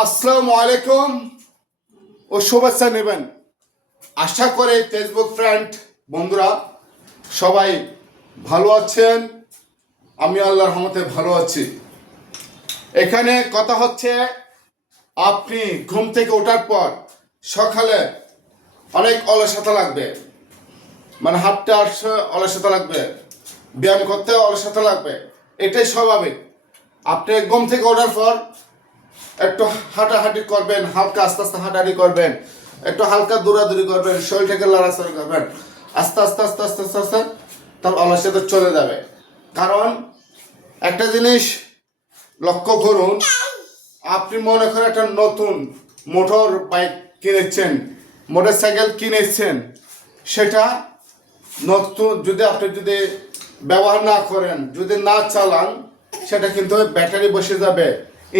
আসসালামু আলাইকুম ও শুভেচ্ছা নেবেন। আশা করে ফেসবুক ফ্রেন্ড বন্ধুরা সবাই ভালো আছেন। আমি আল্লাহর রহমতে ভালো আছি। এখানে কথা হচ্ছে, আপনি ঘুম থেকে ওঠার পর সকালে অনেক অলসতা লাগবে, মানে হাঁটতে আসতে অলসতা লাগবে, ব্যায়াম করতে অলসতা লাগবে, এটাই স্বাভাবিক। আপনি ঘুম থেকে ওঠার পর একটু হাঁটাহাঁটি করবেন, হালকা আস্তে আস্তে হাঁটাহাঁটি করবেন, একটু হালকা দৌড়াদৌড়ি করবেন, শরীরটাকে লড়াচড়া করবেন, আস্তে আস্তে আস্তে আস্তে আস্তে আস্তে তার অলসতা চলে যাবে। কারণ একটা জিনিস লক্ষ্য করুন, আপনি মনে করেন একটা নতুন মোটর বাইক কিনেছেন, মোটর সাইকেল কিনেছেন, সেটা নতুন যদি ব্যবহার না করেন, যদি না চালান, সেটা কিন্তু ব্যাটারি বসে যাবে,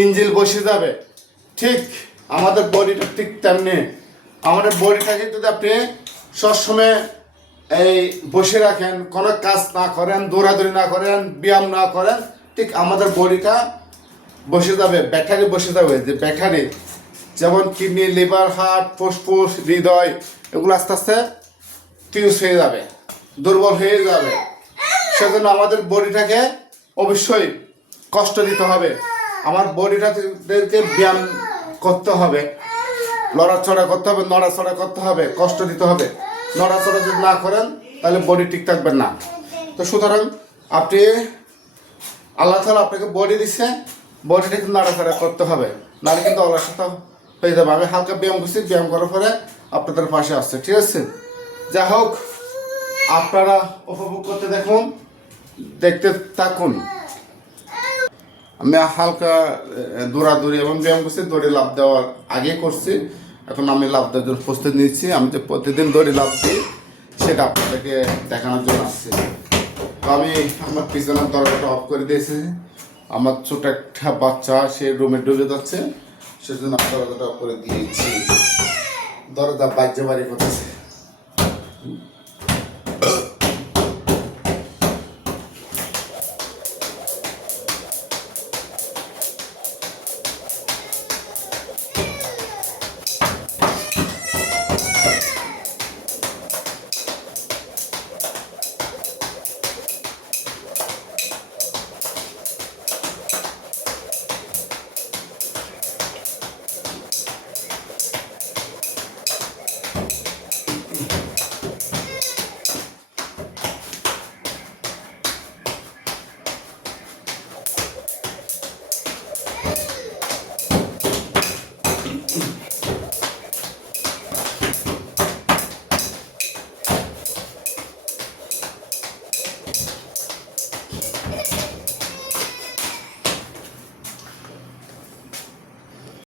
ইঞ্জিন বসে যাবে। ঠিক আমাদের বডিটা ঠিক তেমনি, আমাদের বডিটাকে যদি আপনি সবসময় এই বসে রাখেন, কোনো কাজ না করেন, দৌড়াদৌড়ি না করেন, ব্যায়াম না করেন, ঠিক আমাদের বডিটা বসে যাবে, ব্যাটারি বসে যাবে। যে ব্যাটারি যেমন কিডনি, লিভার, হার্ট, ফুসফুস, হৃদয়, এগুলো আস্তে আস্তে ফিউজ হয়ে যাবে, দুর্বল হয়ে যাবে। সেজন্য আমাদের বডিটাকে অবশ্যই কষ্ট দিতে হবে, আমার বডিটাকে ব্যায়াম করতে হবে, লড়াচড়া করতে হবে, নড়াচড়া করতে হবে, কষ্ট দিতে হবে। নড়াচড়া যদি না করেন তাহলে বডি ঠিক থাকবে না। তো সুতরাং আপনি, আল্লাহ তাআলা আপনাকে বডি দিচ্ছে, বডিটা কিন্তু নাড়াচাড়া করতে হবে, নাহলে কিন্তু অলসতা হয়ে যাবে। আমি হালকা ব্যায়াম করছি, ব্যায়াম করার পরে আপনাদের পাশে আসছে, ঠিক আছে? যাই হোক, আপনারা উপভোগ করতে দেখতে থাকুন। আমি হালকা দৌড়াদৌড়ি এবং ব্যায়াম করছি, দৌড়ে লাফ দেওয়ার আগে করছি, এখন আমি লাফ দেওয়ার জন্য প্রস্তুতি নিচ্ছি। আমি যে প্রতিদিন দৌড়ে লাফ দিই সেটা আপনাদেরকে দেখানোর জন্য আসছি। তো আমি আমার পিছনের দরজাটা অফ করে দিয়েছি, আমার ছোট একটা বাচ্চা সে রুমে ডুবে যাচ্ছে, সেজন্য আমি দরজাটা অফ করে দিয়েছি। দরজা বাজ্য বাড়ি করতেছে।